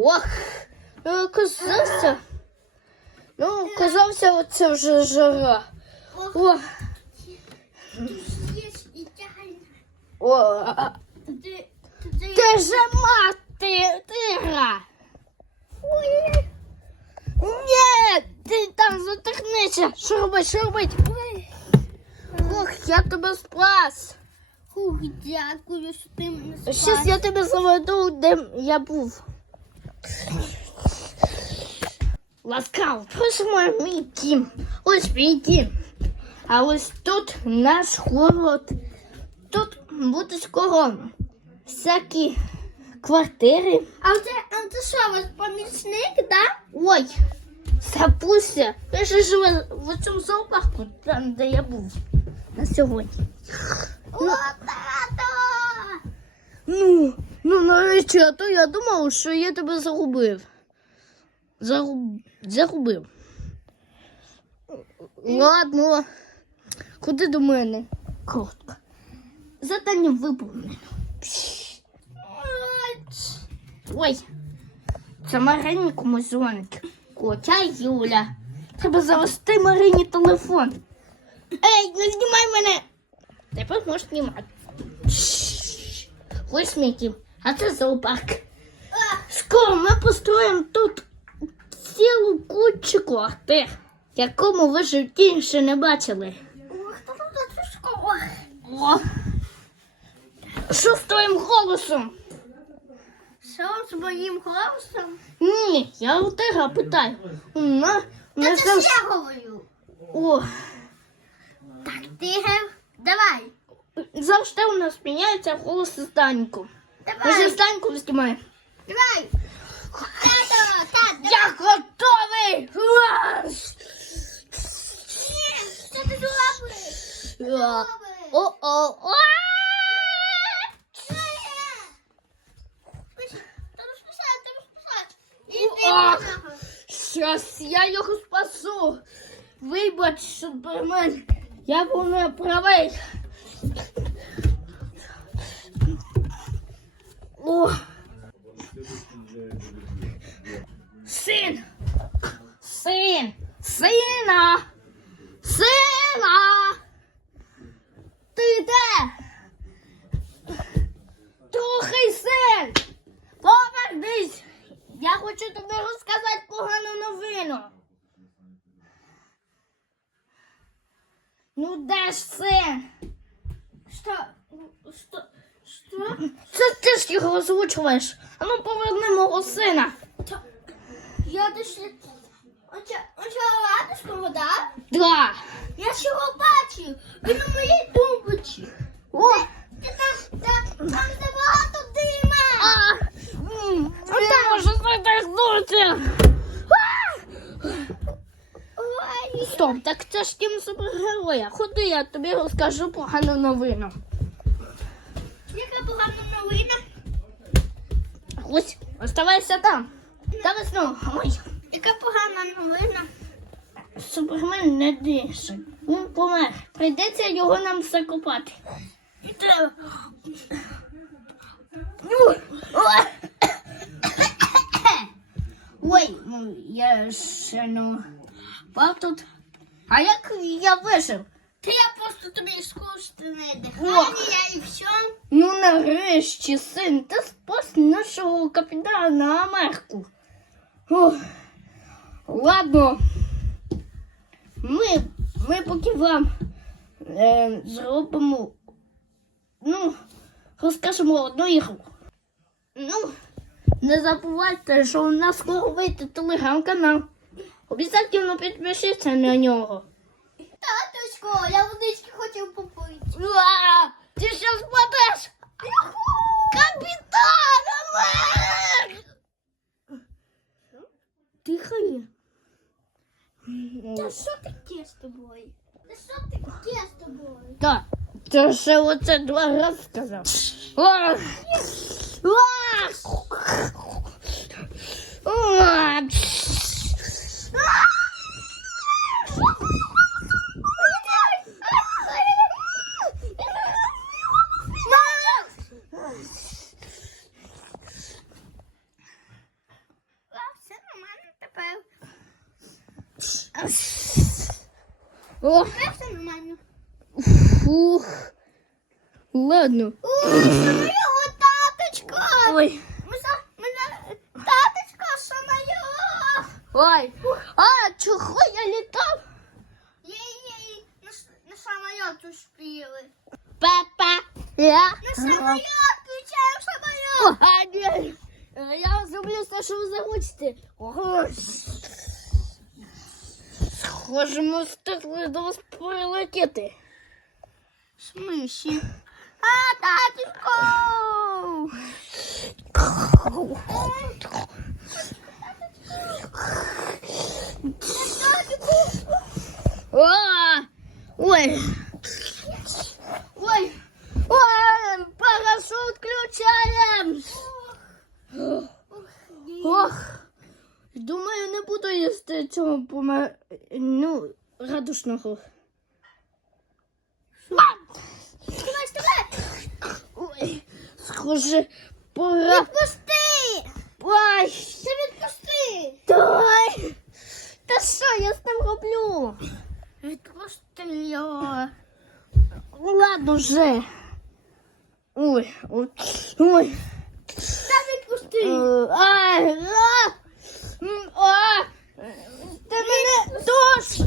Ох, ну, казався. Ну, казався, оце вже жара. О, о, а, ти же мати, тигра. Ні, ти там затихнися. Що робить, що робить? Ох, я тебе спас. Фух, дякую, що ти мене спас. Щас я тебе заведу, де я був. Ласкаво, просимо мій дім. Ось мій дім. А ось тут наш город. Тут буде скоро всякі квартири. А це, а це що, ваш помічник, да? Ой, забувся. Я ж живу в цьому зоопарку, там, де я був на сьогодні. О, тато! Ну, ну навіщо? А то я думав, що я тебе загубив. Загуб... Загубив. Ладно. Куди до мене? Коротко. Задання виповнено. Ой. Це Марині комусь дзвонить. Котя Юля. Треба завести Марині телефон. Ей, не знімай мене! Тепер можеш знімати. Ось смітів, а це зоопарк. Скоро ми построїмо тут цілу кучу квартир, якому ви житті ще не бачили. О! Що з твоїм голосом? Що з моїм голосом? Ні, я у тебе питаю. На, Та це ж я говорю. О, Так, тигр, давай. Завжди у нас міняється голос. Ми Давай, ж з Даньку знімаємо. давай. Тато, тато. Я готовий! Що ти зробиш? Уа! О-о! Ох. Щас я його спасу. Вибач, Супермен. Я був не правий. О. Син. Син. Сина. Сина. Ти де? Трохи син. Повернись. Я хочу тобі розказати погану новину. Ну де ж син? Що? Що? Що? Це ти ж його озвучуєш. А ну поверни мого сина. Я дошли. Оце, оце ладушку, да? Да. Я ж його бачив. Він у моїй тумбочці. О, Ти там, там, там забагато дима. а, м, не можу задихнути. Ой. Стоп, так це ж тім супергероя. Ходи, я тобі розкажу погану новину. Яка погана новина? Ось, оставайся там. Та весну. Ой. Яка погана новина? Супермен не дише. Він помер. Прийдеться його нам закопати. Треба. Ну, ой. Ой, ну я ще ну пав тут. А як я вижив? Та я просто тобі іскусственне дихання і все. Ну нарешті, син, ти спас нашого капітана Америку. Ох. Ладно. Ми, ми поки вам е, зробимо. Ну, розкажемо одну ігру. Ну, не забувайте, що у нас скоро вийде телеграм-канал. Обов'язково підпишіться на нього. Таточко, я водички хотів попити. Уа! Ти що спадеш? Капітан Америк! Дихає. Та що таке з тобою? Та що таке з тобою? Так, ти ще оце два рази сказав. Уа! Уа! Все нормально. фух. Ладно. О, самоліт, таточка. Ой. Таточка, самоліт. Ой. А, чого я літав? Ей-ей, на, с- на самоліт успіли. Папа. Я. На самоліт. А, ні. Я зроблю все, що ви захочете. Ми встигли до вас прилетіти. Смиші. А, татінко! О! Ой! радушного. Давай, вставай. Ой! Схоже, пора. Відпусти. Ой! Ти відпусти. Давай! Та що я з ним роблю? Відпусти його. Ну, Ладно вже. Ой, ой, ой. Та відпусти. Е, Ай, а, м, а, ти мене душ, а, ти мене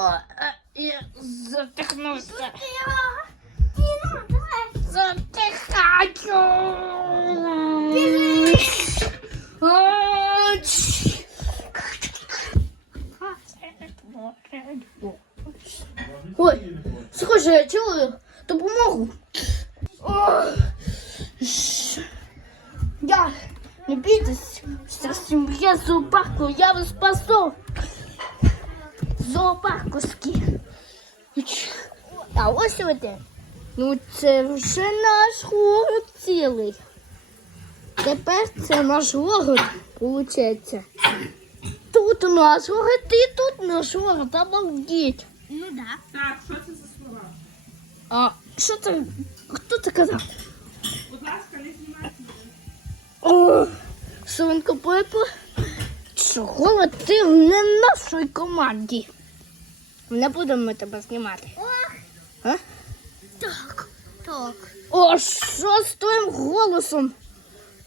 Ду, а, а, я затихнувся, Відпусти його. Діно, давай. затихаю. А, ч- Ой, схоже, я чую допомогу. О, ш- Я не бійтесь, вся сім'я з зоопарку, я вас спасу. Зоопарковські. А ось один. Ну це вже наш город цілий. Тепер це наш город, виходить. Тут наш город і тут наш город, обалдеть. Ну да. Так, що це за слова? А що це? Хто це казав? Будь ласка, не знімайте. О, Сонька Пепа, чого ти не в нашій команді? Не будемо тебе знімати. Ох, А? так. Так. О, що з твоїм голосом?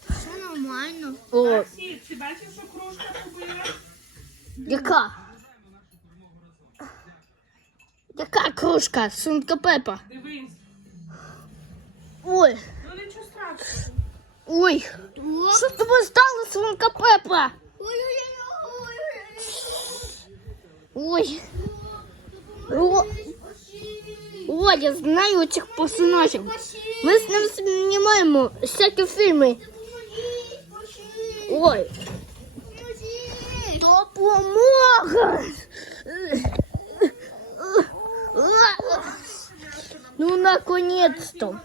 Все нормально. О, Максі, ти бачив, що кружка побила? яка? Яка кружка, Сонька Пепа? Дивись. Ой, Ну нічого страшного. ой, що з тобою стало, Сонька Пепа? Ой-ой-ой. Ой. О, я знаю цих персонажів. Ми з ним знімаємо всякі фільми. Ой, допомога! Ну, наконец-то.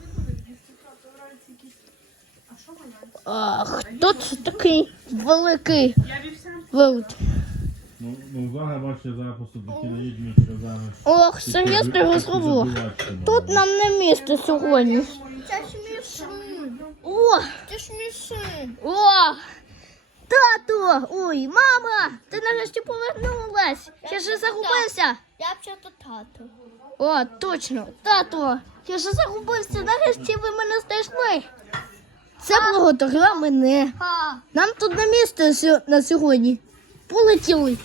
А, хто це такий великий великий? Ну, ну зараз бачите, зараз просто дитина відьмі, що зараз. Ох, серйозно розговор. Тут нам не місце сьогодні. Це ж мій. О, Це ж мій о, тато, ой, мама, ти нарешті повернулась. Я ж загубився. Я взагалі тато. О, точно, тато, я ж загубився. Нарешті ви мене знайшли. Це благодаря мене. Нам тут не місце сьо- на сьогодні. Полетіли.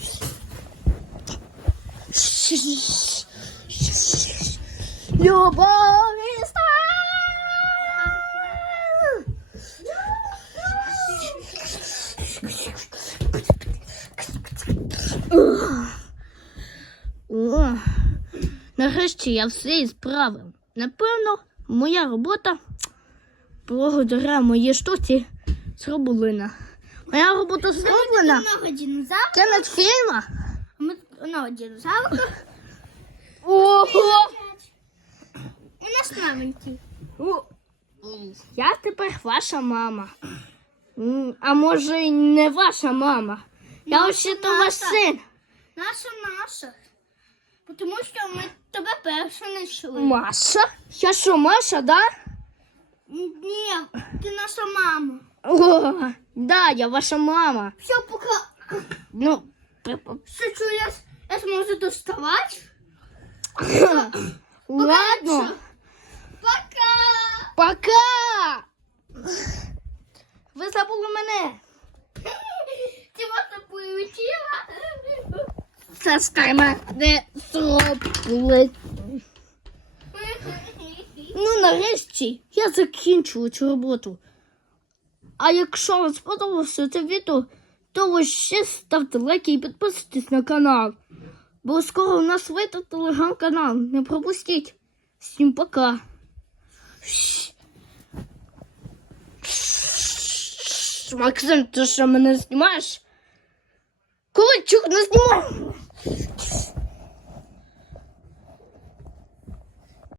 Любов і О, нарешті я все і справив. Напевно, моя робота благодаря моїй штуці зроблена. Моя робота зроблена. много. Кінець фільма. Ми тут много динозаврів. Ого! У нас маленький. О, Я тепер ваша мама. М, А може й не ваша мама. Я Наша, взагалі то ваш наша. син. Наша наша. Тому що ми тебе перше знайшли. Маша? Я що, Маша, да? Ні, ти наша мама. О, да, я ваша мама. Все, пока. Ну, Що чуєш? Я зможу доставати? Ладно, Пока! пока! Ви забули мене. Ти вас полетіла? Це скайма не зробили. Ну, нарешті я закінчую цю роботу. А якщо вам сподобалося це відео, то ви ще ставте лайки і підписуйтесь на канал. Бо скоро у нас вийде телеграм-канал. Не пропустіть. Всім пока. Максим, ти що мене знімаєш? Коли чук не знімав?